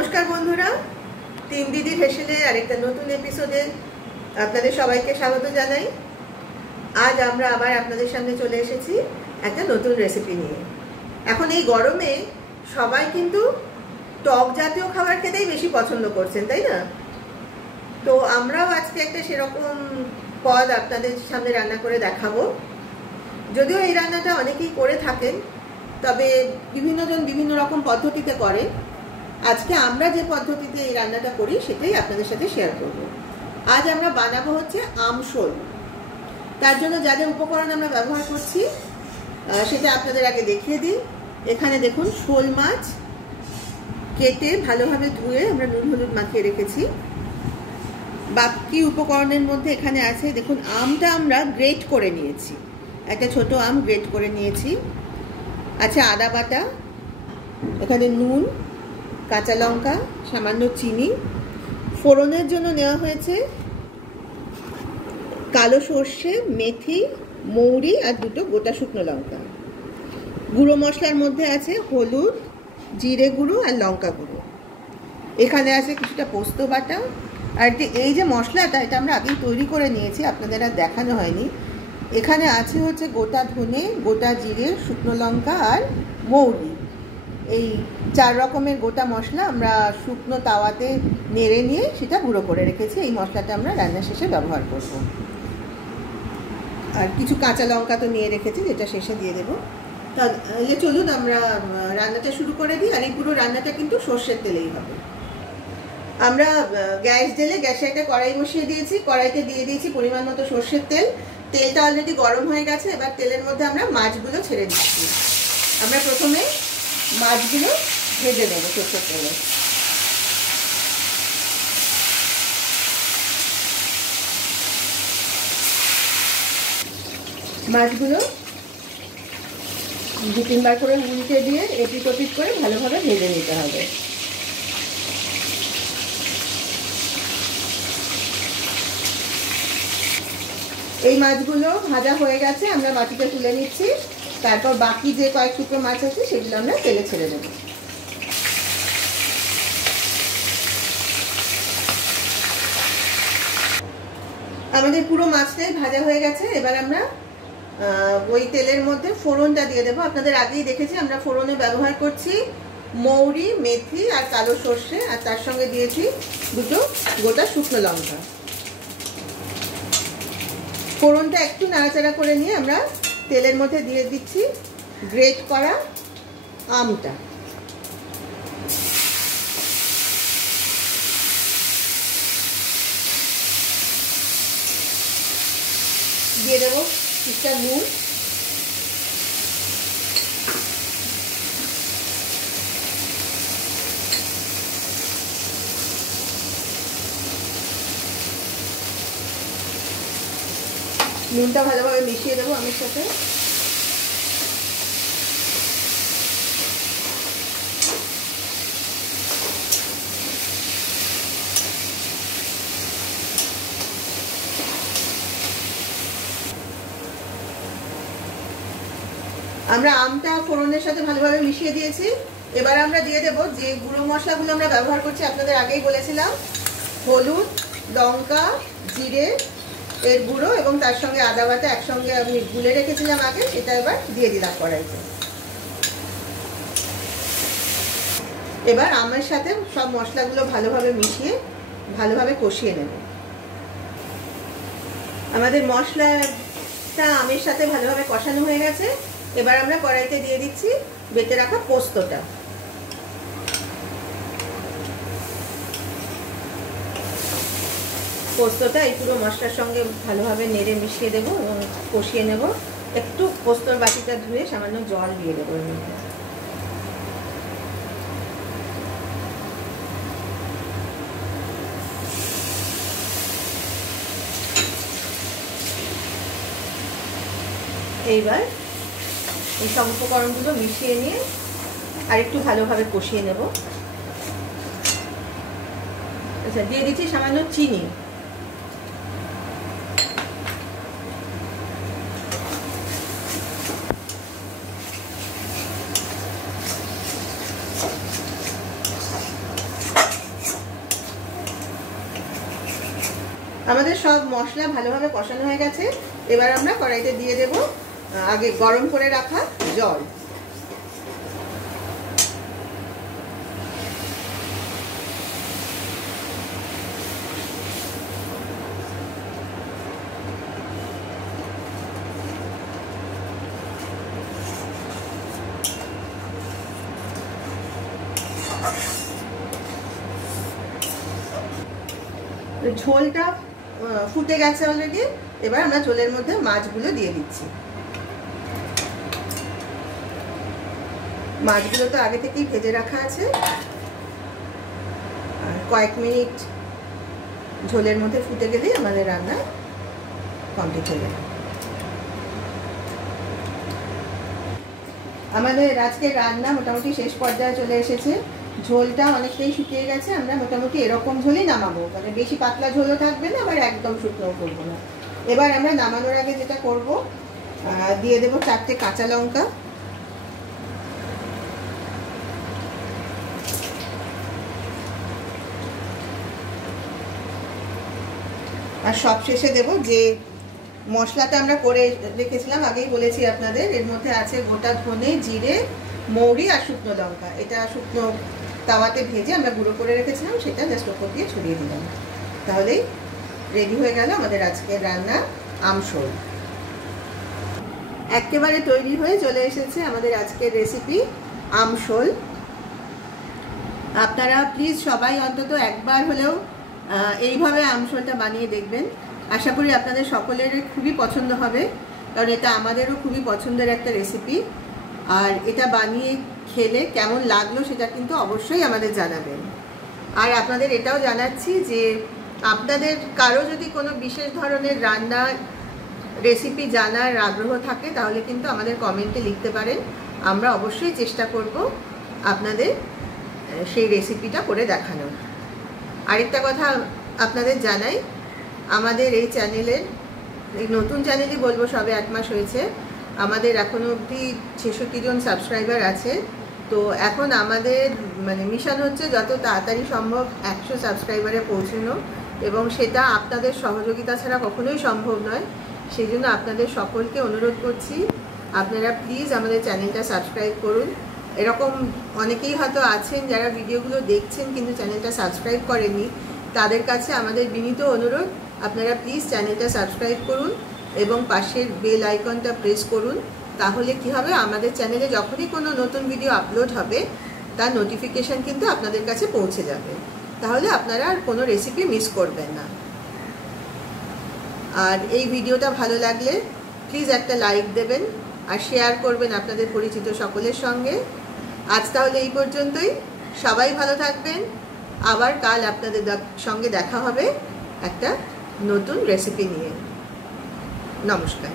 নমস্কার বন্ধুরা, তিন দিদির হেসেলে আরেকটা নতুন এপিসোডে আপনাদের সবাইকে স্বাগত জানাই। আজ আমরা আবার আপনাদের সামনে চলে এসেছি একটা নতুন রেসিপি নিয়ে। এখন এই গরমে সবাই কিন্তু টক জাতীয় খাবার খেতেই বেশি পছন্দ করছেন, তাই না? তো আমরাও আজকে একটা সেরকম পদ আপনাদের সামনে রান্না করে দেখাবো। যদিও এই রান্নাটা অনেকেই করে থাকেন, তবে বিভিন্নজন বিভিন্ন রকম পদ্ধতিতে করে। আজকে আমরা যে পদ্ধতিতে এই রান্নাটা করি সেটাই আপনাদের সাথে শেয়ার করব। আজ আমরা বানাবো হচ্ছে আমশোল। তার জন্য যা যা উপকরণ আমরা ব্যবহার করছি সেটা আপনাদের আগে দেখিয়ে দিই। এখানে দেখুন, শোল মাছ কেটে ভালোভাবে ধুয়ে আমরা নুন হলুদ মাখিয়ে রেখেছি। বাকি উপকরণের মধ্যে এখানে আছে, দেখুন, আমটা আমরা গ্রেট করে নিয়েছি, একটা ছোট আম গ্রেট করে নিয়েছি। আচ্ছা, আদা বাটা, এখানে নুন, কাঁচা লঙ্কা, সামান্য চিনি। ফোড়নের জন্য নেওয়া হয়েছে কালো সর্ষে, মেথি, মৌরি আর দুটো গোটা শুকনো লঙ্কা। গুঁড়ো মশলার মধ্যে আছে হলুদ, জিরে গুঁড়ো আর লঙ্কা গুঁড়ো। এখানে আছে কিছুটা পোস্ত বাটা। আর এই যে মশলাটা, এটা আমরা আগেই তৈরি করে নিয়েছি, আপনাদের আর দেখানো হয়নি। এখানে আছে হচ্ছে গোটা ধনে, গোটা জিরে, শুকনো লঙ্কা আর মৌরি। এই 4 রকমের গোটা মশলা আমরা শুকনো তাওয়াতে নেড়ে নিয়ে সেটা গুঁড়ো করে রেখেছি। এই মশলাটা আমরা রান্না শেষে ব্যবহার করব। আর কিছু কাঁচা লঙ্কা তো নিয়ে রেখেছি, যেটা শেষে দিয়ে দেবো। তাহলে চলুন আমরা রান্নাটা শুরু করে দিই। আর এই পুরো রান্নাটা কিন্তু সর্ষের তেলেই হবে। আমরা গ্যাস ঢেলে গ্যাসে একটা কড়াই বসিয়ে দিয়েছি। কড়াইতে দিয়ে দিয়েছি পরিমাণ মতো সর্ষের তেল। তেলটা অলরেডি গরম হয়ে গেছে। এবার তেলের মধ্যে আমরা মাছগুলো ছেড়ে দিচ্ছি। আমরা প্রথমে মাছগুলো ভেজে দেবো সর্ষের তেলে। মাছগুলো 2-3 বার করে উল্টে দিয়ে এপিট ওপিট করে ভালোভাবে ভেজে নিতে হবে। এই মাছগুলো ভাজা হয়ে গেছে, আমরা বাটিতে তুলে নিচ্ছি। তারপর বাকি যে কয়েক টুকরো মাছ আছে সেগুলো আমরা তেলে ছেড়ে দেব। আমাদের পুরো মাছটাই ভাজা হয়ে গেছে। এবার আমরা ওই তেলের মধ্যে ফোড়নটা দিয়ে দেবো। আপনাদের আগেই দেখেছি আমরা ফোড়নে ব্যবহার করছি মৌরি, মেথি আর কালো সর্ষে, আর তার সঙ্গে দিয়েছি দুটো গোটা শুকনো লঙ্কা। ফোড়নটা একটু নাড়াচাড়া করে নিয়ে আমরা তেলের মধ্যে দিয়ে দিচ্ছি গ্রেট করা আমটা। দিয়ে দেবো কিছুটা নুন, নুনটা ভালোভাবে মিশিয়ে দেবো আমের সাথে। আমরা আমটা ফোড়নের সাথে ভালোভাবে মিশিয়ে দিয়েছি। এবার আমরা দিয়ে দেবো যে গুঁড়ো মশলাগুলো আমরা ব্যবহার করছি। আপনাদের আগেই বলেছিলাম, হলুদ, লঙ্কা, জিরে এর গুঁড়ো এবং তার সঙ্গে আদা বাটা একসঙ্গে আমি গুলে রেখেছিলাম আগে, সেটা এবার দিয়ে দিলাম কড়াইতে। এবার আমের সাথে সব মশলাগুলো ভালোভাবে মিশিয়ে ভালোভাবে কষিয়ে নেব। আমাদের মশলাটা আমের সাথে ভালোভাবে কষানো হয়ে গেছে। এবার আমরা কড়াইতে দিয়ে দিচ্ছি বেটে রাখা পোস্তটা। পোস্তটা এই পুরো মশলার সঙ্গে ভালোভাবে নেড়ে মিশিয়ে দেবো এবং কষিয়ে নেব। একটু পোস্তর বাটিটা ধুয়ে সামান্য জল দিয়ে দেবো এর মধ্যে। এইবার এই সব উপকরণগুলো মিশিয়ে নিয়ে আর একটু ভালোভাবে কষিয়ে নেব। আচ্ছা, দিয়ে দিচ্ছি সামান্য চিনি। আমাদের সব মশলা ভালোভাবে কষানো হয়ে গেছে। এবার আমরা কড়াইতে দিয়ে দেব আগে গরম করে রাখা জল। ঝোলটা ফুটে গেছে অলরেডি। এবার আমরা ঝোলের মধ্যে মাছগুলো দিয়ে দিচ্ছি। মাছগুলো তো আগে থেকেই ভেজে রাখা আছে, আর কয়েক মিনিট ঝোলের মধ্যে ফুটে গেলেই আমাদের রান্না কমপ্লিট হয়ে যাবে। আমাদের আজকের রান্না মোটামুটি শেষ পর্যায়ে চলে এসেছে। ঝোলটা অনেকটাই শুকিয়ে গেছে। আমরা মোটামুটি এরকম ঝোলই নামাবো, মানে বেশি পাতলা ঝোলও থাকবে না, আবার একদম শুকনোও করবো না। এবার আমরা নামানোর আগে যেটা করব, দিয়ে দেবো 4টে কাঁচা লঙ্কা, আর সব শেষে দেব যে মশলাটা আমরা করে রেখেছিলাম, আগেই বলেছি আপনাদের। এর মধ্যে আছে গোটা ধনে, জিরে, মৌরি আর শুকনো লঙ্কা। এটা শুকনো তাওয়াতে ভেজে আমরা গুঁড়ো করে রেখেছিলাম, সেটা জাস্ট ওপর দিয়ে ছড়িয়ে দিলাম। তাহলেই রেডি হয়ে গেল আমাদের আজকের রান্না আমশোল। একেবারে তৈরি হয়ে চলে এসেছে আমাদের আজকের রেসিপি আমশোল। আপনারা প্লিজ সবাই অন্তত একবার হলেও এইভাবে আমশোলটা বানিয়ে দেখবেন। আশা করি আপনাদের সকলের খুবই পছন্দ হবে, কারণ এটা আমাদেরও খুবই পছন্দের একটা রেসিপি। আর এটা বানিয়ে খেলে কেমন লাগলো সেটা কিন্তু অবশ্যই আমাদের জানাবেন। আর আপনাদের এটাও জানাচ্ছি যে আপনাদের কারো যদি কোনো বিশেষ ধরনের রান্নার রেসিপি জানার আগ্রহ থাকে, তাহলে কিন্তু আমাদের কমেন্টে লিখতে পারেন। আমরা অবশ্যই চেষ্টা করব আপনাদের সেই রেসিপিটা করে দেখানোর। আরেকটা কথা আপনাদের জানাই, আমাদের এই চ্যানেলের, এই নতুন চ্যানেলই বলবো, সবে 1 মাস হয়েছে। আমাদের এখনও অবধি 66 জন সাবস্ক্রাইবার আছে। তো এখন আমাদের মানে মিশন হচ্ছে যত তাড়াতাড়ি সম্ভব 100 সাবস্ক্রাইবারে পৌঁছানো, এবং সেটা আপনাদের সহযোগিতা ছাড়া কখনোই সম্ভব নয়। সেই জন্য আপনাদের সকলকে অনুরোধ করছি, আপনারা প্লিজ আমাদের চ্যানেলটা সাবস্ক্রাইব করুন। এরকম অনেকেই হয়তো আছেন যারা ভিডিওগুলো দেখছেন কিন্তু চ্যানেলটা সাবস্ক্রাইব করেননি। তাদের কাছে আমাদের বিনীত অনুরোধ, আপনারা প্লিজ চ্যানেলটা সাবস্ক্রাইব করুন এবং পাশের বেল আইকনটা প্রেস করুন। তাহলে কি হবে, আমাদের চ্যানেলে যখনই কোনো নতুন ভিডিও আপলোড হবে তার নোটিফিকেশান কিন্তু আপনাদের কাছে পৌঁছে যাবে। তাহলে আপনারা আর কোনো রেসিপি মিস করবেন না। আর এই ভিডিওটা ভালো লাগলে প্লিজ একটা লাইক দেবেন আর শেয়ার করবেন আপনাদের পরিচিত সকলের সঙ্গে। আজ তাহলে এই পর্যন্তই। সবাই ভালো থাকবেন। আবার কাল আপনাদের সঙ্গে দেখা হবে একটা নতুন রেসিপি নিয়ে। নমস্কার।